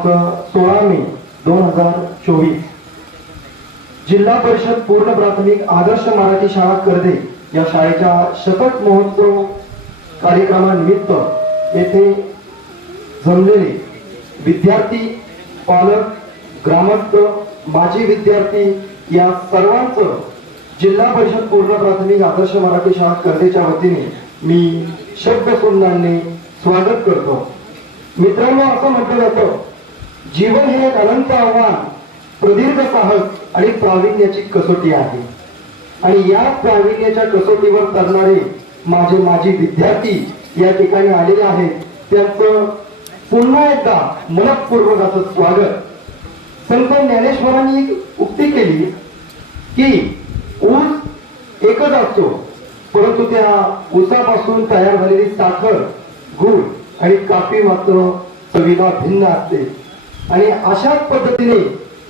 सोळा मे दोन हजार चोवीस. जिल्हा परिषद पूर्ण प्राथमिक आदर्श मराठी शाळा कर्दे या शाळेच्या शतक महोत्सव कार्यक्रमानिमित्त येथे जमलेले विद्यार्थी पालक ग्रामस्थ माजी विद्यार्थी या सर्वांचं जिल्हा परिषद पूर्ण प्राथमिक आदर्श मराठी शाळा कर्देच्या वतीने मी शब्द सुंदरांनी स्वागत करतो. मित्रांनो असं म्हटलं जातं जीवन हे एक अनंत आव्हान प्रदीर्घ साहस आणि प्रावीण्याची कसोटी आहे. आणि या प्रावीण्याच्या कसोटीवर तरणारे माझे माजी विद्यार्थी या ठिकाणी आलेले आहेत. त्यांचं पुन्हा एकदा मनपूर्वक असं स्वागत. संत ज्ञानेश्वरांनी एक उक्ती केली की ऊस एकच असतो परंतु त्या ऊसापासून तयार झालेली साखर गुळ आणि कापी मात्र चवीला भिन्न असते. आणि अशाच पद्धतीने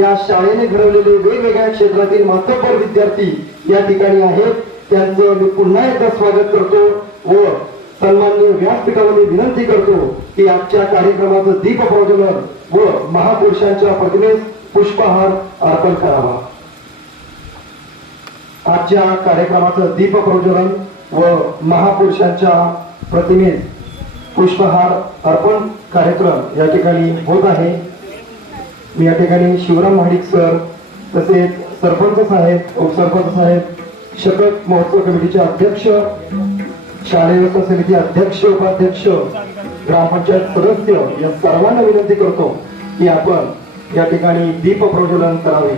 या शाळेने घडवलेले वेगवेगळ्या क्षेत्रातील मातब्बर विद्यार्थी या ठिकाणी आहेत. त्यांचं मी पुन्हा एकदा स्वागत करतो व सन्माननीय व्यासपीठामध्ये विनंती करतो की आजच्या कार्यक्रमाचं दीप प्रज्वलन व महापुरुषांच्या प्रतिमेस पुष्पहार अर्पण करावा. आजच्या कार्यक्रमाचं दीप प्रज्वलन व महापुरुषांच्या प्रतिमेस पुष्पहार अर्पण कार्यक्रम या ठिकाणी होत आहे. मी या ठिकाणी शिवराम महाडिक सर तसेच सरपंच साहेब उपसरपंच साहेब शतक महोत्सव कमिटीचे अध्यक्ष शालेय व्यवस्था समिती अध्यक्ष उपाध्यक्ष ग्रामपंचायत सदस्य या सर्वांना विनंती करतो की आपण या ठिकाणी दीप प्रज्वलन करावे.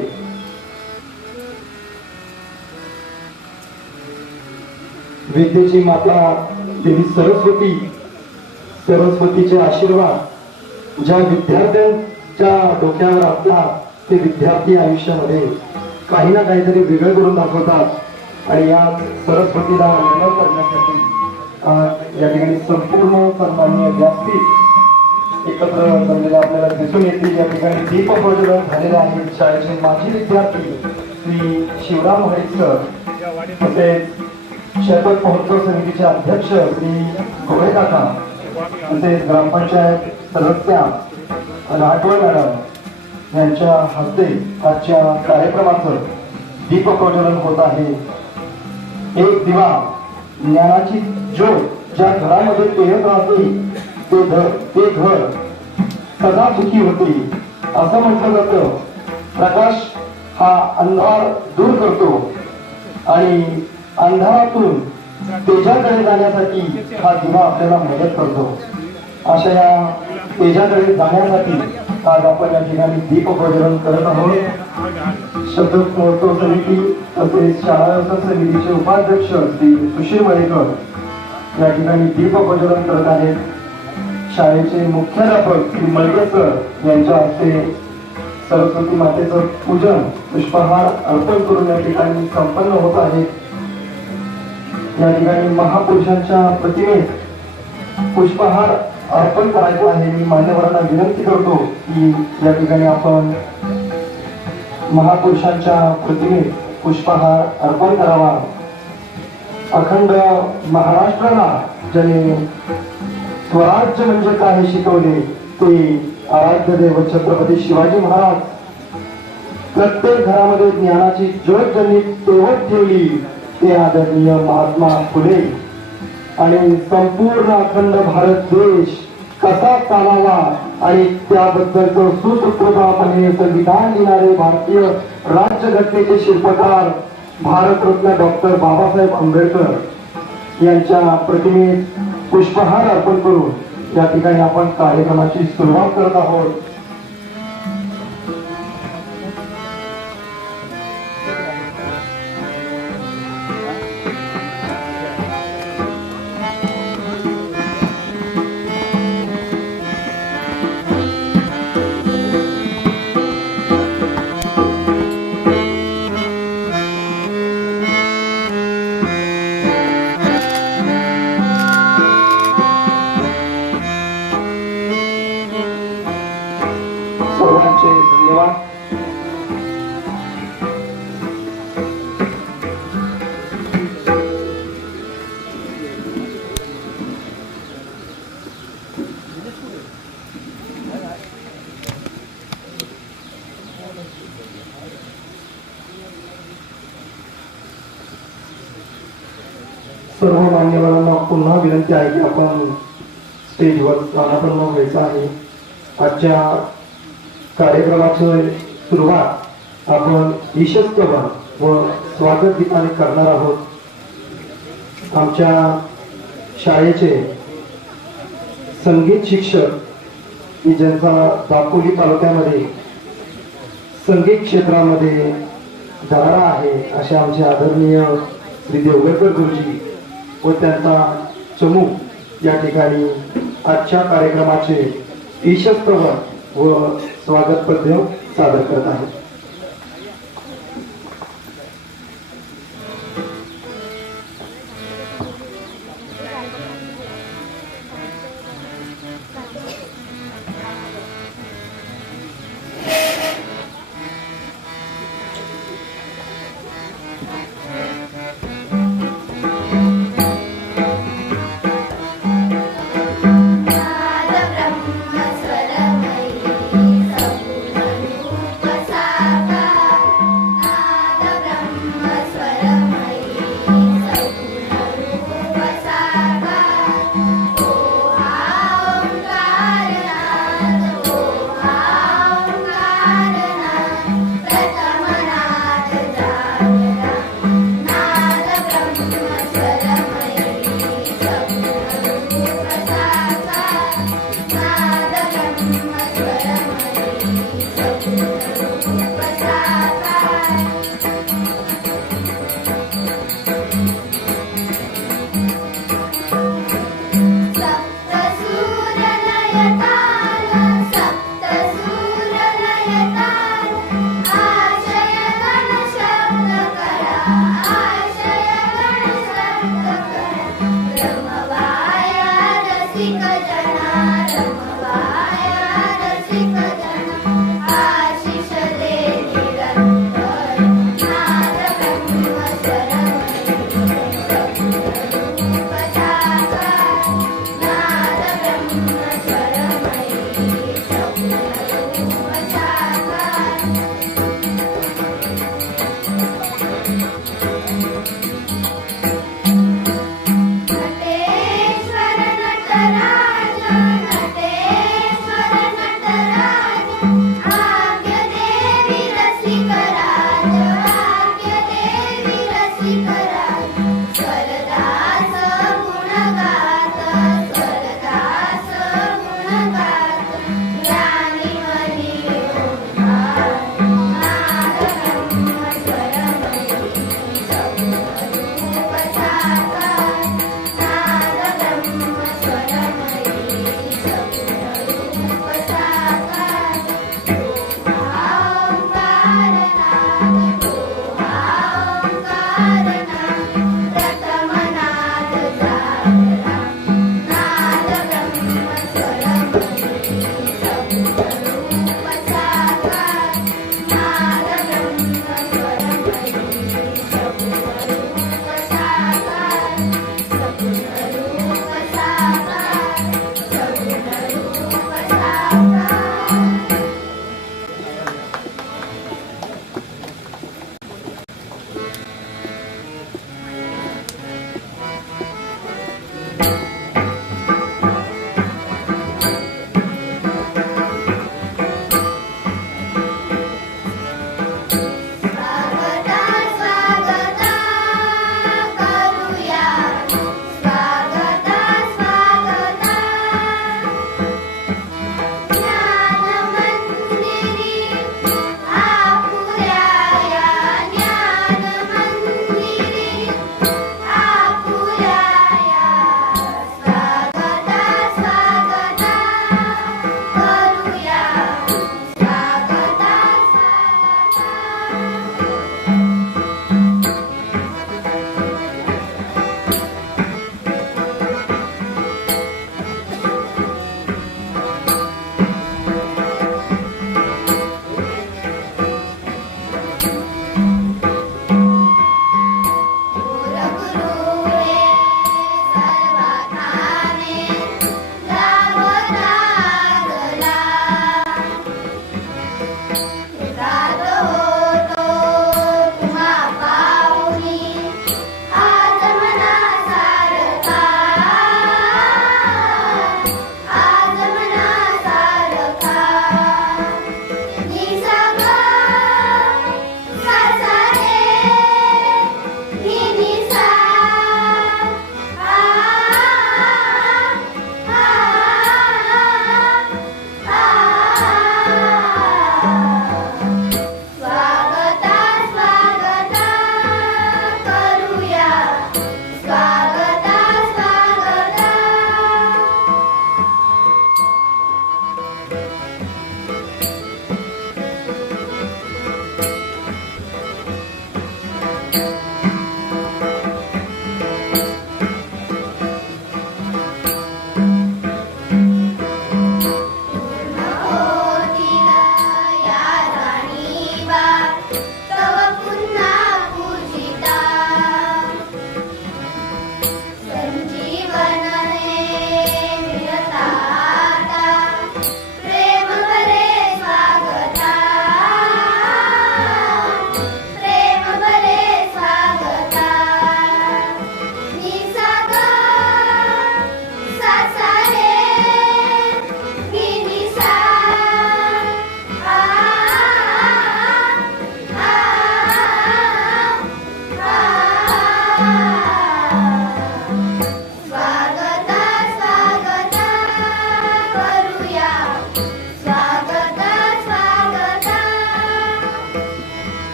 विद्येची माता देवी सरस्वती सरस्वतीचे आशीर्वाद ज्या ज्या डोक्यावर असतात ते विद्यार्थी आयुष्यामध्ये काही ना काहीतरी वेगळं करून दाखवतात. आणि या सरस्वतीला वंदन करण्यासाठी या ठिकाणी संपूर्ण सन्मान्य जास्ती एकत्र जमलेले आपल्याला दिसून येतील. या ठिकाणी दीप प्रज्वलन झालेले आहे. शाळेचे माजी विद्यार्थी श्री शिवराम हरिक तसेच शतक महोत्सव समितीचे अध्यक्ष श्री गोळेकाका तसेच ग्रामपंचायत सदस्या राठोड मॅडम यांच्या हस्ते आजच्या कार्यक्रमाचं दीप प्रज्वलन होत आहे. एक दिवा ज्ञानाची ज्योत ज्या घरामध्ये पेरत राहते ते घर ते घर सदा सुखी होते असं म्हटलं जातं. प्रकाश हा अंधार दूर करतो आणि अंधारातून तेजाकडे जाण्यासाठी हा दिवा आपल्याला मदत करतो. अशा या तेजाकडे जाण्यासाठी आज आपण या ठिकाणी दीपप्रज्वलन करत आहोत शब्द महोत्सव समिती तसेच शाळा व्यवस्था समितीचे उपाध्यक्ष श्री सुशील मळेकर या ठिकाणी दीपप्रज्वलन करत आहेत. शाळेचे मुख्याध्यापक श्री मळगे सर यांच्या हस्ते सरस्वती मातेचं पूजन पुष्पहार अर्पण करून या ठिकाणी संपन्न होत आहे. या ठिकाणी महापुरुषांच्या प्रतिमेस पुष्पहार अर्पण करायचं आहे. मी मान्यवरांना विनंती करतो की या ठिकाणी आपण महापुरुषांच्या प्रतिमेत पुष्पहार अर्पण करावा. अखंड महाराष्ट्राला ज्याने स्वराज्य म्हणजे काय हे शिकवले ते आराध्य देव छत्रपती शिवाजी महाराज. प्रत्येक घरामध्ये ज्ञानाची ज्योत ज्यांनी तेवत ठेवली ते आदरणीय महात्मा फुले. आणि संपूर्ण अखंड भारत देश कसा चालावा आणि त्याबद्दलचं सुसूत्रपणे संविधान लिहिणारे भारतीय राज्यघटनेचे शिल्पकार भारतरत्न डॉक्टर बाबासाहेब आंबेडकर यांच्या प्रतिमेस पुष्पहार अर्पण करून या ठिकाणी आपण कार्यक्रमाची सुरुवात करत आहोत. आपसे धन्यवाद सर्व मान्यवरांना पुन्हा विनंती आहे की आपण स्टेजवर नाना ब्रह्म व्हायचा आहे आजच्या कार्यक्रमाची सुरुवात आपण ईशस्तवन व स्वागत गीताने करणार आहोत. आमच्या शाळेचे संगीत शिक्षक की ज्यांचा दापोली तालुक्यामध्ये संगीत क्षेत्रामध्ये धराडा आहे असे आमचे आदरणीय श्री देवगडकर गुरुजी व त्यांचा चमू या ठिकाणी आजच्या कार्यक्रमाचे ईशस्तवन व स्वागत पद्य सादर करत आहेत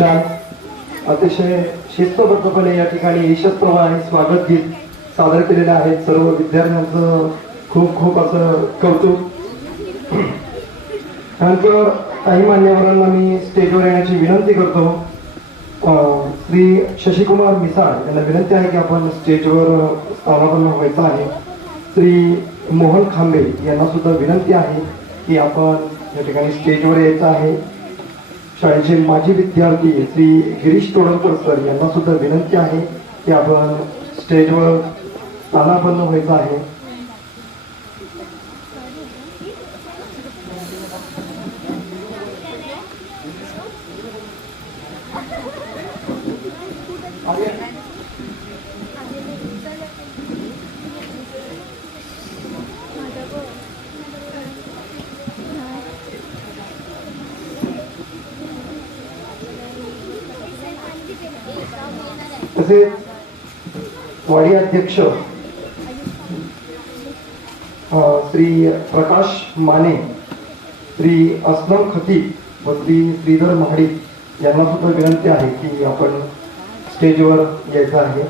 खूप अतिशय शिस्तबद्धपणे या ठिकाणी ईशस्प्रभ आणि स्वागत गीत सादर केलेलं आहेत सर्व विद्यार्थ्यांचं खूप खूप असं कौतुक. त्यानंतर काही मान्यवरांना मी स्टेजवर येण्याची विनंती करतो. श्री शशिकुमार मिसाळ यांना विनंती आहे की आपण स्टेजवर स्थानापन्न व्हायचं आहे. श्री मोहन खांबे यांना सुद्धा विनंती आहे की आपण या ठिकाणी स्टेजवर यायचं आहे. शाळेचे माजी विद्यार्थी श्री गिरीश तोडणकर सर यांना सुद्धा विनंती आहे की आपण स्टेजवर स्थानापन्न व्हायचं आहे. तसेच वाडी अध्यक्ष श्री प्रकाश माने श्री असलम खतीब व श्री श्रीधर महाडिक यांना सुद्धा विनंती आहे की आपण स्टेजवर यायचं आहे.